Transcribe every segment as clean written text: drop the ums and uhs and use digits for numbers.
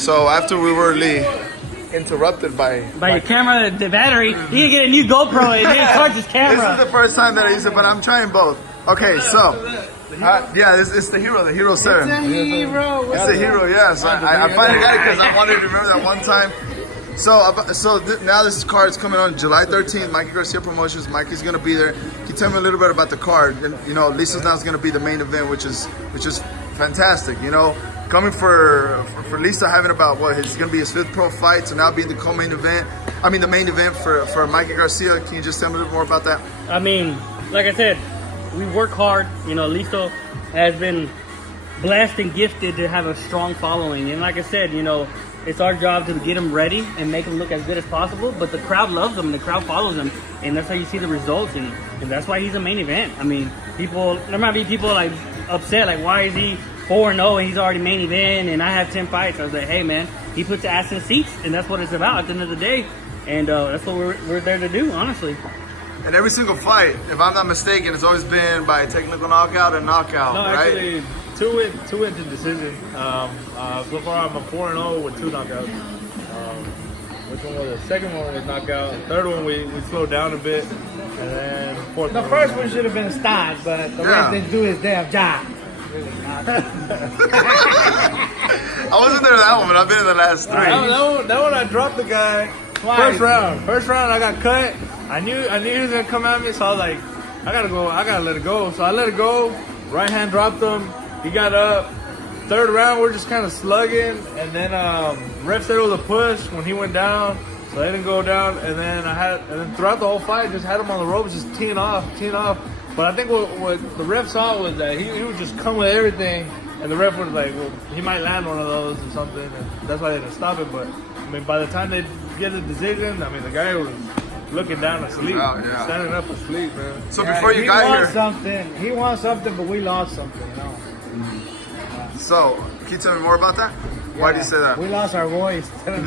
So after we were interrupted by your camera, the battery, you need to get a new GoPro and then charge his camera. This is the first time that I use it, but I'm trying both. Okay, so yeah, it's the Hero 7. It's a hero. It's the Hero, yes. I finally got it because I wanted to remember that one time. Now this card is coming on July 13th. Mikey Garcia Promotions. Mikey's gonna be there. Can you tell me a little bit about the card? And Listo's now is gonna be the main event, which is fantastic. Coming for Listo, having about it's gonna be his 5th pro fight, so now being the co-main event. I mean the main event for Mikey Garcia. Can you just tell me a little more about that? I mean, like I said, we work hard. Listo has been blessed and gifted to have a strong following, and like I said, it's our job to get him ready and make him look as good as possible. But the crowd loves him, and the crowd follows him, and that's how you see the results, and that's why he's a main event. I mean, there might be people like upset, like why is he 4-0 and he's already main event, and I have 10 fights. I was like, hey man, he puts the ass in the seats, and that's what it's about at the end of the day, and that's what we're there to do, honestly. And every single fight, if I'm not mistaken, it's always been by technical knockout and knockout, no, right? Actually, two went to decision. So far, I'm a 4-0 with 2 knockouts. Which one was the second one was knockout? The third one we slowed down a bit, and then fourth. The first one should have been stopped, but the rest didn't do his damn job. I wasn't there that one, but I've been in the last 3. That one I dropped the guy. Twice. First round I got cut. I knew he was gonna come at me, so I was like, I gotta let it go. So I let it go. Right hand dropped him. He got up. Third round we're just kind of slugging, and then ref said it was a push when he went down, so they didn't go down. And then throughout the whole fight, just had him on the ropes, just teeing off. But I think what the ref saw was that he would just come with everything, and the ref was like, well, he might land one of those or something, and that's why they didn't stop it. But I mean, by the time they get the decision, I mean, the guy was looking down asleep, standing up asleep, man. So before you got here, he won something, but we lost something, So, can you tell me more about that? Why do you say that? We lost our voice. Tell him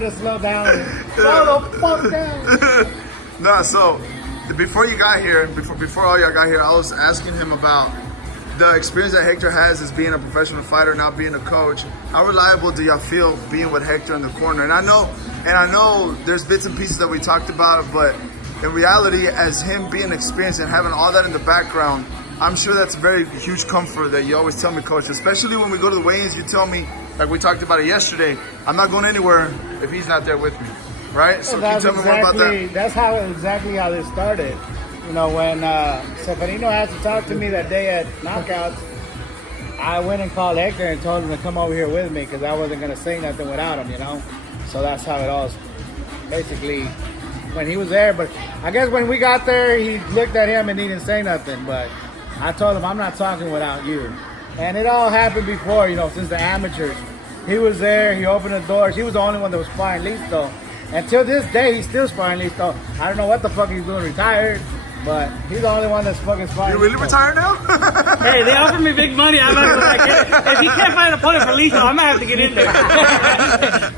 to slow down. Slow the fuck down. No, so before you got here, before all y'all got here, I was asking him about the experience that Hector has as being a professional fighter, now being a coach. How reliable do y'all feel being with Hector in the corner? And I know there's bits and pieces that we talked about, but in reality, as him being experienced and having all that in the background, I'm sure that's a very huge comfort that you always tell me, Coach. Especially when we go to the weigh-ins, you tell me, like we talked about it yesterday, I'm not going anywhere if he's not there with me, right? So can you tell me more about that? That's exactly how this started. When Seferino had to talk to me that day at Knockouts, I went and called Hector and told him to come over here with me because I wasn't going to say nothing without him, So that's how it all basically when he was there. But I guess when we got there, he looked at him and he didn't say nothing. But I told him, I'm not talking without you. And it all happened before, since the amateurs. He was there, he opened the doors. He was the only one that was sparring Listo. And till this day, he's still sparring Listo. I don't know what the fuck he's doing, retired. But he's the only one that's fucking sparring. You really retired now? Hey, they offered me big money. If he can't find an opponent for Listo, I might have to get in there.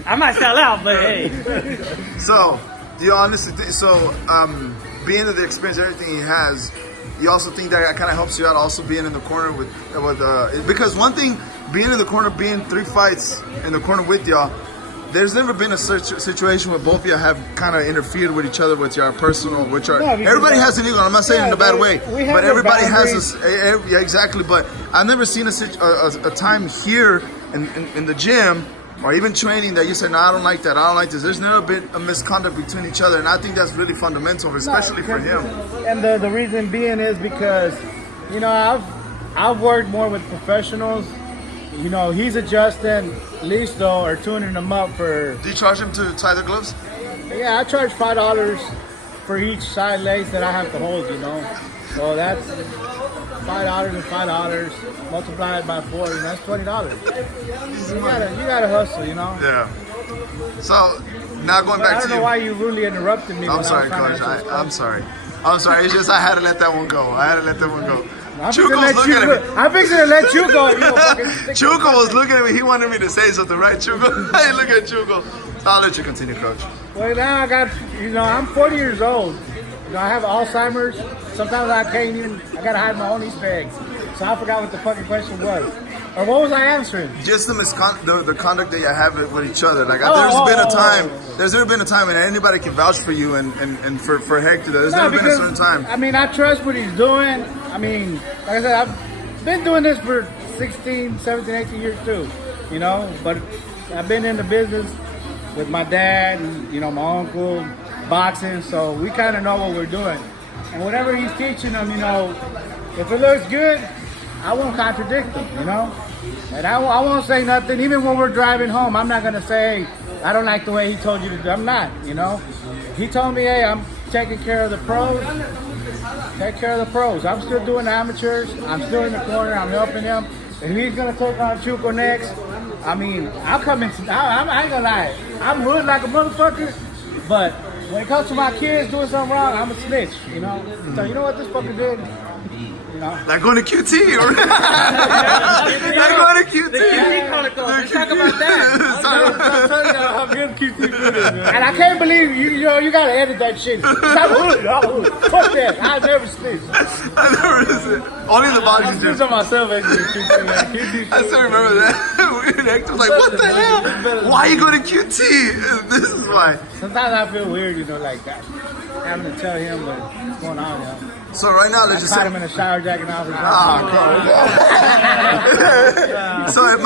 I might sell out, but hey. So, do you honestly think, being the experience, everything he has, you also think that kind of helps you out also being in the corner with because one thing, being in the corner, being 3 fights in the corner with y'all, there's never been a situation where both of you have kind of interfered with each other with your personal, everybody has an ego. I'm not saying in a bad way, but everybody has yeah, exactly. But I've never seen a time here in the gym or even training that you say, no, I don't like that, I don't like this. There's never been a misconduct between each other, and I think that's really fundamental, especially for him. And the reason being is because, I've worked more with professionals. He's adjusting Listo or tuning him up for... Do you charge him to tie the gloves? Yeah, I charge $5 for each side lace that I have to hold, So that's $5 and $5 multiplied by 4, and that's $20. You gotta hustle, Yeah. So now going back to you. I don't know why you really interrupted me. I'm sorry, Coach. I'm sorry. It's just I had to let that one go. I'm fixing to let you go. Chuco was looking at me. He wanted me to say something, right, Chuco? Hey, look at Chuco. I'll let you continue, Coach. Well, now I'm 40 years old. I have Alzheimer's. Sometimes I gotta hide my own Easter eggs. So I forgot what the fucking question was. Or what was I answering? Just the conduct that you have with each other. Like there's never been a time when anybody can vouch for you and for Hector. There's never been a certain time. I mean, I trust what he's doing. I mean, like I said, I've been doing this for 16, 17, 18 years too, you know, but I've been in the business with my dad and, you know, my uncle, boxing, so we kind of know what we're doing. And whatever he's teaching them, you know, if it looks good, I won't contradict him, you know? And I won't say nothing. Even when we're driving home, I'm not going to say, I don't like the way he told you to do. I'm not, you know? He told me, hey, I'm taking care of the pros. Take care of the pros. I'm still doing the amateurs. I'm still in the corner. I'm helping him. If he's going to take on Chuco next, I mean, I'll come in. I ain't going to lie. I'm hood like a motherfucker, but when it comes to my kids doing something wrong, I'm a snitch, you know? So you know what this fucker did? You know? Like going to QT. Like going to QT. The QT Chronicles. Let's talk about that. I'm good QT footage, man. And I can't believe you know you gotta edit that shit. Stop hood. Fuck that. I never snitch. I never snitch. Only in the boxing gym. I snitch on myself actually. I still remember that. Hector was like, what the hell? Why are you going to QT? This is why. Sometimes I feel weird, you know, like that. Having to tell him what's going on, you know. So right now, let's just caught say, him in a shower jacking off his so if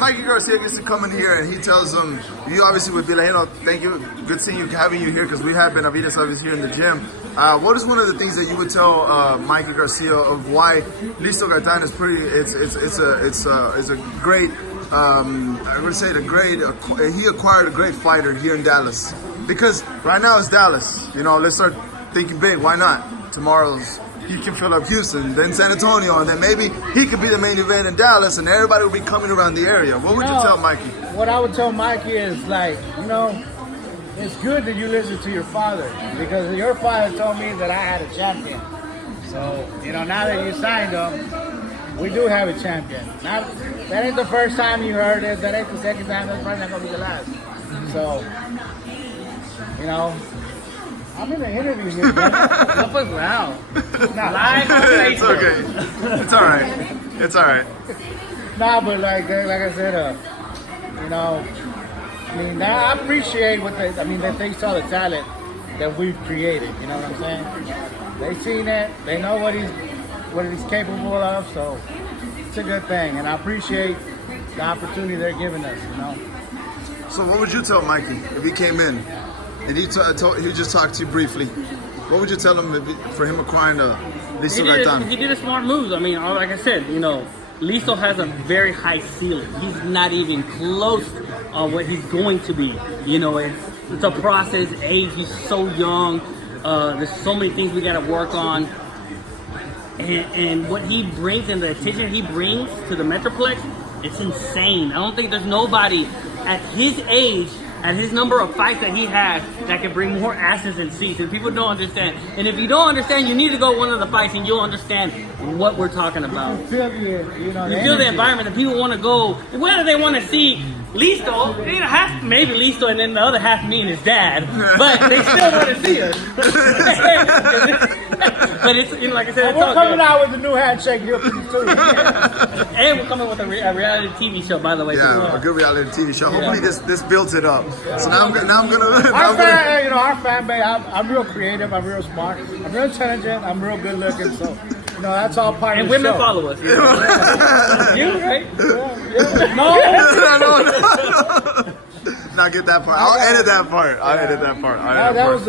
Mikey Garcia gets to come in here and he tells them, you obviously would be like, you know, thank you, good seeing you, having you here, because we have been Benavides obviously here in the gym. What is one of the things that you would tell Mikey Garcia of why Listo Gaitan is pretty? It's a great. I would say he acquired a great fighter here in Dallas, because right now it's Dallas. You know, let's start thinking big. Why not? Tomorrow's he can fill up Houston, then San Antonio, and then maybe he could be the main event in Dallas, and everybody will be coming around the area. What would you tell Mikey? What I would tell Mikey is, like, you know, it's good that you listen to your father, because your father told me that I had a champion. So, you know, now that you signed him, we do have a champion. Now, that ain't the first time you heard it. That ain't the second time. That's probably not going to be the last. So, you know, I'm in an interview here, brother. Help us out. Live on It's Facebook. okay. It's all right. It's all right. Nah, but like I said, you know, I mean, I appreciate that they saw the talent that we've created. You know what I'm saying? They seen it. They know what he's capable of. So it's a good thing, and I appreciate the opportunity they're giving us. You know. So what would you tell Mikey if he came in and he just talked to you briefly? What would you tell him for him acquiring Listo Gaitan? He did a smart move. I mean, like I said, you know, Listo has a very high ceiling. He's not even close on what he's going to be. You know, it's a process. Age, he's so young. There's so many things we got to work on. And what he brings and the attention he brings to the Metroplex, it's insane. I don't think there's nobody at his age, at his number of fights that he has, that can bring more asses and seats. And people don't understand. And if you don't understand, you need to go to one of the fights and you'll understand what we're talking about. You feel the environment that people want to go. Whether they want to see Listo, half maybe Listo, and then the other half me and his dad, but they still want to see us. But it's, you know, like I said, we're coming out with the new handshake here pretty soon. And we're coming with a reality TV show, by the way. Yeah, a good reality TV show. Hopefully this builds it up. Yeah. So now I'm gonna. Our fan base. I'm real creative. I'm real smart. I'm real intelligent. I'm real good looking. So, you know, that's all part and of the women show. follow us. You, know? You right? Yeah. No. Now get that part. I'll edit that part. That was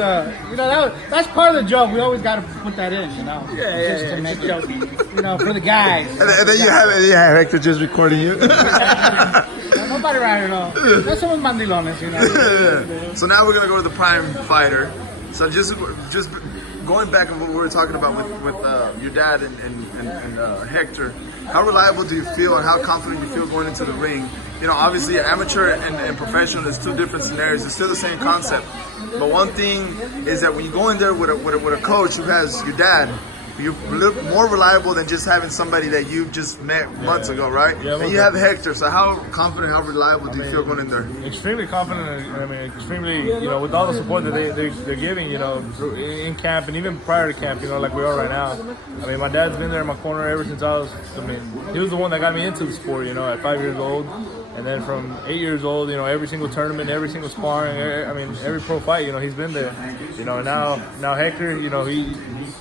that's part of the joke. We always got to put that in, you know. Just to make joke, you know, for the guys. And then you have Hector just recording you. Nobody around here knows. That's some mandilones, you know. So now we're gonna go to the prime fighter. So just going back on what we were talking about with your dad and Hector, how reliable do you feel and how confident you feel going into the ring? You know, obviously amateur and professional is two different scenarios. It's still the same concept. But one thing is that when you go in there with a coach who has your dad, you're more reliable than just having somebody that you just met months ago, right? Yeah, and you have Hector. So how confident, how reliable do you feel going in there? Extremely confident. I mean, extremely, with all the support that they're giving, in camp and even prior to camp, like we are right now. I mean, my dad's been there in my corner ever since he was the one that got me into the sport, at 5 years old. And then from 8 years old, every single tournament, every single sparring, every pro fight, he's been there. And now Hector, he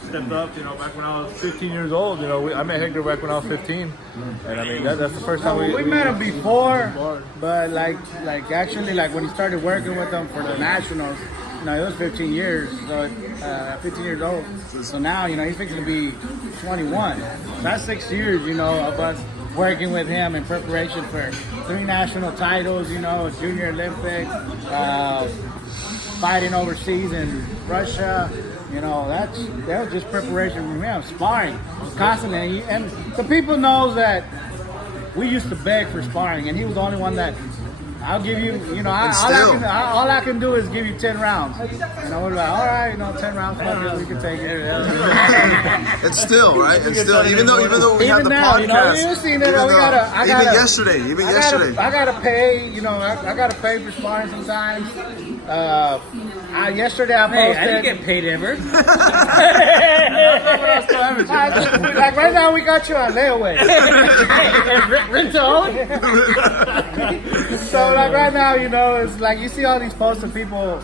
stepped up, back when I was 15 years old. I met Hector back when I was 15. And I mean, that's the first time we met him before, but actually when he started working with them for the nationals, it was 15 years, so 15 years old. So now, he's fixing to be 21. So that's 6 years, of us working with him in preparation for 3 national titles, Junior Olympics, fighting overseas in Russia. That was just preparation from him, sparring constantly. And the people knows that we used to beg for sparring, and he was the only one that I'll give you, all I can do is give you 10 rounds. We're like, all right, 10 rounds, we can take it. It's still, right? It's still, even though we have the podcast. You've seen it, even yesterday. I gotta pay, I gotta pay for sparring sometimes. Yesterday I posted. I didn't get paid ever. Like right now we got you on layaway. Rent to own? So like right now, it's like you see all these posts of people,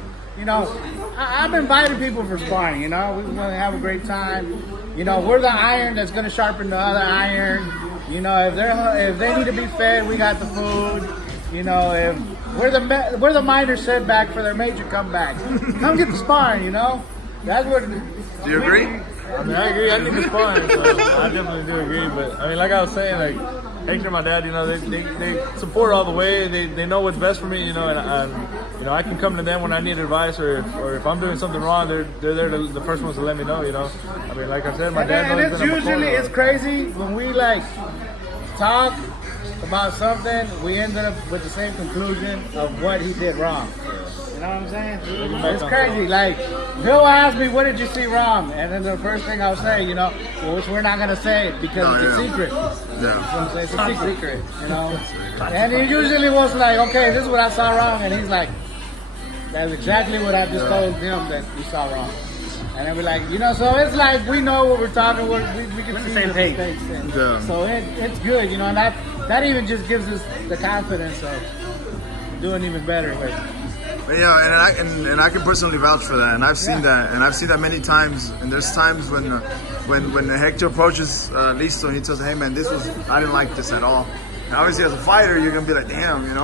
I'm inviting people for sparring, we want to have a great time. We're the iron that's going to sharpen the other iron. If they need to be fed, we got the food. If we're the minor setback for their major comeback. Come get the sparring, That's what. Do you agree? I mean, I agree. I think it's fun. So I definitely do agree. But I mean, like I was saying, Hector and my dad, they support all the way. They know what's best for me, and I can come to them when I need advice or if I'm doing something wrong, they're there the first ones to let me know. I mean, like I said, my dad. And it's usually it's crazy when we talk about something, we ended up with the same conclusion of what he did wrong. You know what I'm saying? It's crazy. He'll ask me, what did you see wrong? And then the first thing I'll say, which we're not going to say because it's a secret. Yeah. It's a secret, And he usually was like, okay, this is what I saw wrong. And he's like, that's exactly what I just told him that you saw wrong. And then we're like, so it's like we know what we're talking about. We can see the same page. So it's good, and that even just gives us the confidence of doing even better. Yeah, and I can personally vouch for that, and I've seen that, and I've seen that many times. And there's times when Hector approaches Listo and he tells him, "Hey man, I didn't like this at all." And obviously, as a fighter, you're gonna be like, "Damn, it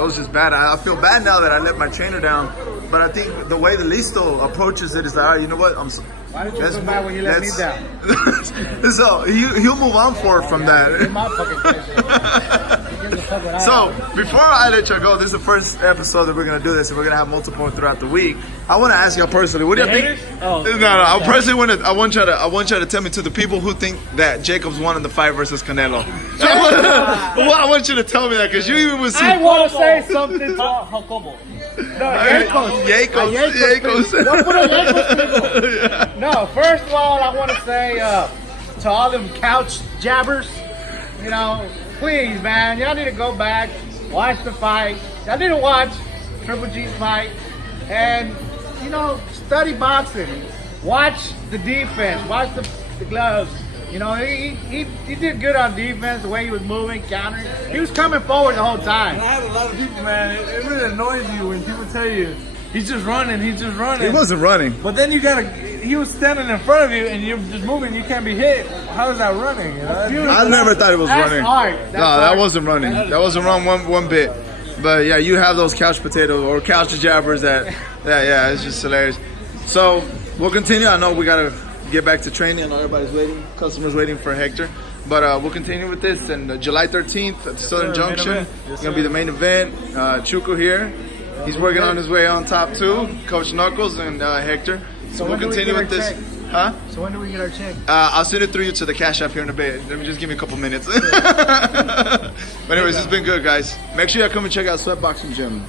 was just bad." I feel bad now that I let my trainer down, but I think the way the Listo approaches it is like, all right, you know what? Why did you feel bad when you let me down? So he'll move on from that. My fucking So before I let you go, this is the first episode that we're gonna do this, and we're gonna have multiple throughout the week. I want to ask y'all personally, what do you think? Oh. No. I personally I want you to tell me, to the people who think that Jacobs won in the fight versus Canelo. I want you to tell me that because you even was. I want to say something. Jacobo. Yacos. Don't put a Yacos. No, first of all, I want to say to all them couch jabbers, please, man, y'all need to go back, watch the fight. Y'all need to watch Triple G's fight, and study boxing. Watch the defense. Watch the gloves. He did good on defense, the way he was moving, countering. He was coming forward the whole time. And I have a lot of people, man. It really annoys you when people tell you he's just running. He wasn't running. But then he was standing in front of you and you're just moving. You can't be hit. How is that running? I never thought it was running. Art. That wasn't running. That wasn't wrong one bit. But yeah, you have those couch potatoes or couch jabbers that it's just hilarious. So we'll continue. I know we gotta get back to training. I know everybody's waiting. Customers waiting for Hector. But we'll continue with this. And July 13th at the Southern Junction. It's going to be the main event. Chuco here. He's working on his way on top too. Coach Knuckles and Hector. So we'll continue with this. Huh? So when do we get our check? I'll send it through you to the Cash App here in a bit. Let me just give me a couple minutes. But anyways, it's been good, guys. Make sure you come and check out Sweat Boxing Gym.